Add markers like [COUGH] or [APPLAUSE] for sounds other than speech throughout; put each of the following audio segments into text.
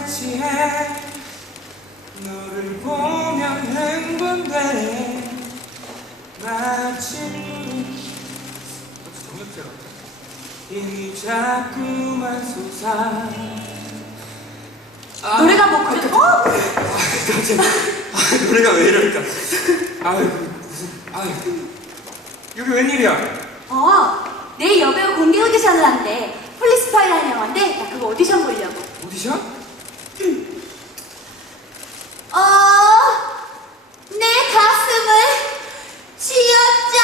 사치해 너를 보면 흥분돼 마치 힘이 자꾸만 솟아 아, 노래가 뭐 그, 어? 갑자기 아, 노래가 왜 이럴까 아유 무슨 아유 여기 웬일이야 어, 내일 여배우 공개 오디션을 한대. 폴리스파이라는 영화인데 나 그거 오디션 보려고. 오디션? 어, 내 가슴을 쥐어짜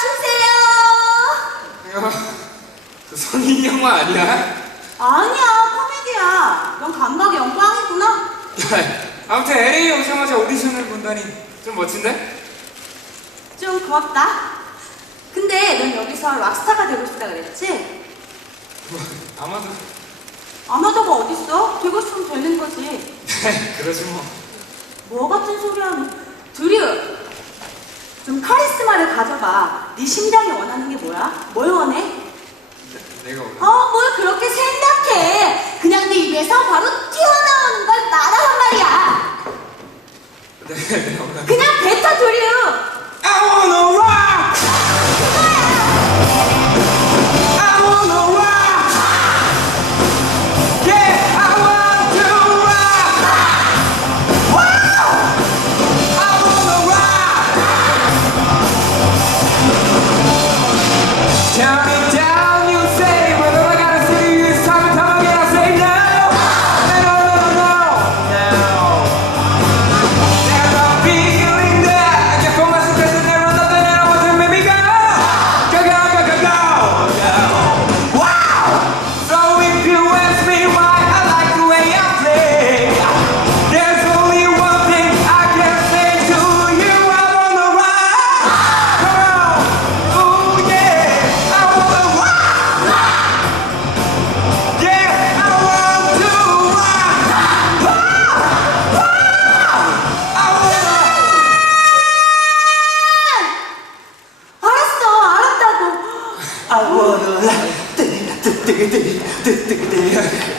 주세요. 야, 그 성인 영화 아니야? 아니야, 코미디야. 넌 감각이 영광이구나. 야, 아무튼 LA 오자마자 오디션을 본다니 좀 멋진데? 좀 고맙다. 근데 넌 여기서 락스타가 되고 싶다 그랬지? 뭐, 아마도 아마도가 어딨어? 되고 싶으면 되는 거지. 네, 그러지 뭐 뭐 같은 소리 하는 드류 좀 카리스마를 가져봐 네 심장이 원하는 게 뭐야? 뭘 원해? 내가 원래 어뭘 그렇게 생각해 그냥 네 입에서 바로 튀어나오는 걸 말하란 말이야 네, 내가 원래 그냥 뱉어 드류 I wanna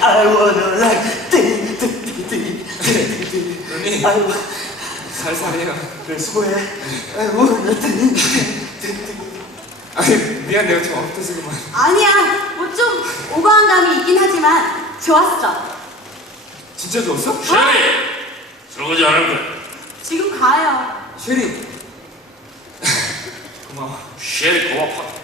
I wanna like. 언니 I wa- 살살해요. 그래 수고해 I wanna. 아니 미안 내가 좀 엎드서 그만. 아니야 뭐 좀 오버한 감이 있긴 하지만 좋았어 진짜 좋았어? 쉐리! 설거지 안할 거야. 지금 가요 쉐리. [LAUGHS] 고마워. 쉐리 고마워.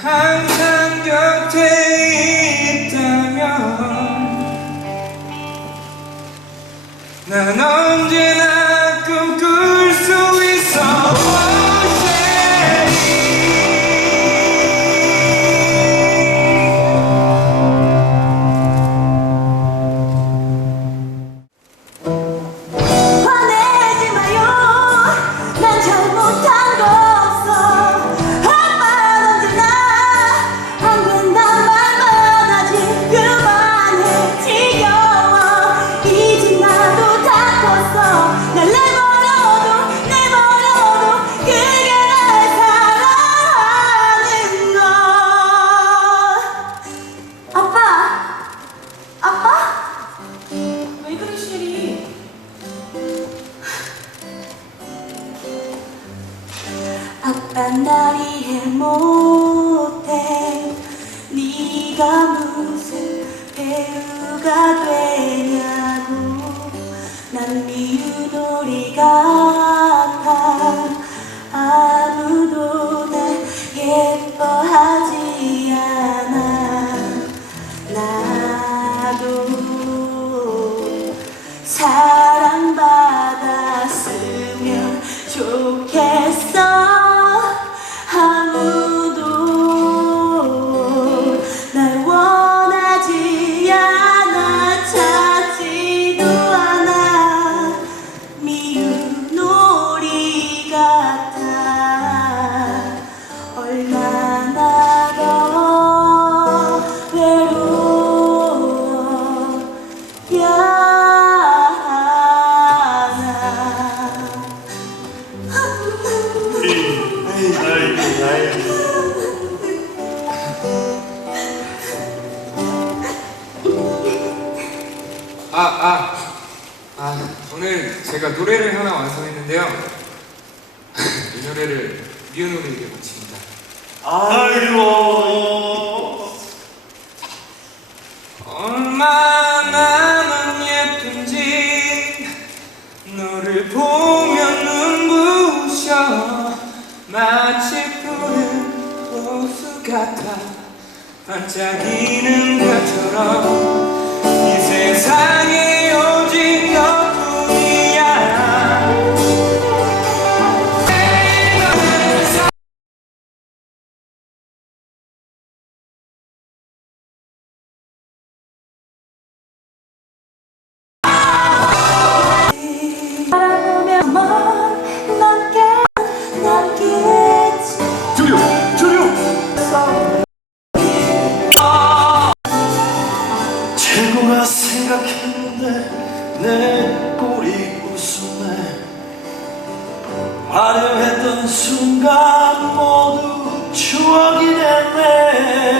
항상 곁에 있다면 난 아빠 날 이해 못해. 네가 무슨 배우가 되냐고. 난 미우놀이 같아 아무도 날 예뻐하지 않아. 나도 사 아, 아, 아, 오늘 제가 노래를 하나 완성했는데요. [LAUGHS] 이 노래를 미연우에게 바칩니다. 아이고 얼마나 넌 예쁜지 너를 보면 눈부셔 마치 푸른 호수 같아 반짝이는 별처럼 이 세상에 화려했던 순간 모두 추억이 됐네